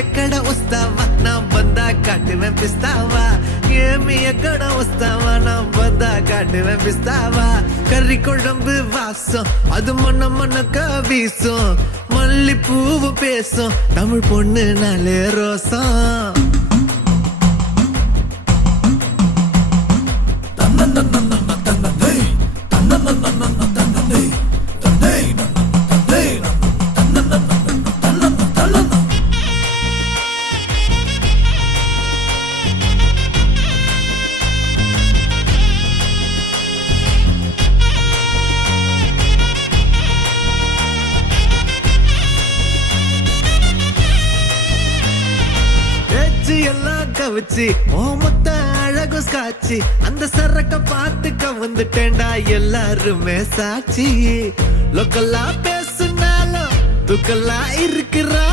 ఎక్కడ వస్తావా నా బందా కాటువెంపిస్తావా ఏమి ఎక్కడ వస్తావా నా బందా కాటువెంపిస్తావా కర్రీ కొழம்பு வாசம் அது மனக்க வீசும் மல்லிப்பூவு பேசும் தமிழ் பொண்ணு நாளே ரோசம் எல்லாம் கவிச்சு ஓமத்த அழகு காட்சி அந்த சரக்க பார்த்துக்க வந்துட்டேன்டா எல்லாருமே சாட்சி லோக்கல்லா பேசுனாலும் துக்கல்லா இருக்கிறா